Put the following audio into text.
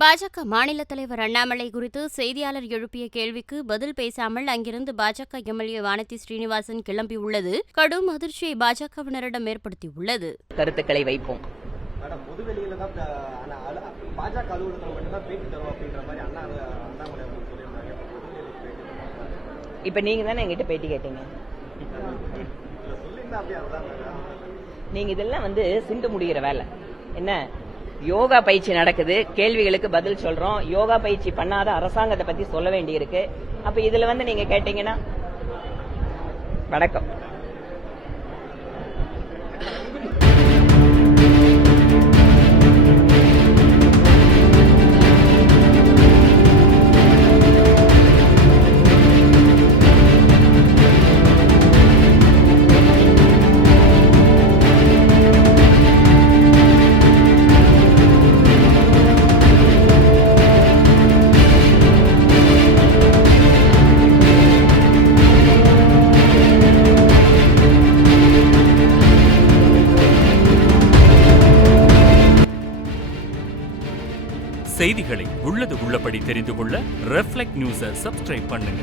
பாஜக மாநில தலைவர் அண்ணாமலை குறித்து செய்தியாளர் எழுப்பிய கேள்விக்கு பதில் பேசாமல் அங்கிருந்து பாஜக எம்எல்ஏ வானதி ஸ்ரீனிவாசன் கிளம்பியுள்ளது கடும் அதிர்ச்சியை பாஜகவினரிடம் ஏற்படுத்தியுள்ளது. கருத்துக்களை வைப்போம். இப்ப நீங்க தானே எங்கிட்ட பேட்டி கேட்டீங்க. நீங்க இதெல்லாம் சிண்டு முடிகிற வேலை என்ன? யோகா பயிற்சி நடக்குது, கேள்விகளுக்கு பதில் சொல்றோம். யோகா பயிற்சி பண்ணாத அரசாங்கத்தை பத்தி சொல்ல வேண்டியிருக்கு. அப்ப இதுல நீங்க கேட்டீங்கன்னா வணக்கம். செய்திகளை உள்ளது உள்ளபடி தெரிந்து கொள்ள ரெஃப்ளெக்ட் நியூஸை சப்ஸ்கிரைப் பண்ணுங்க.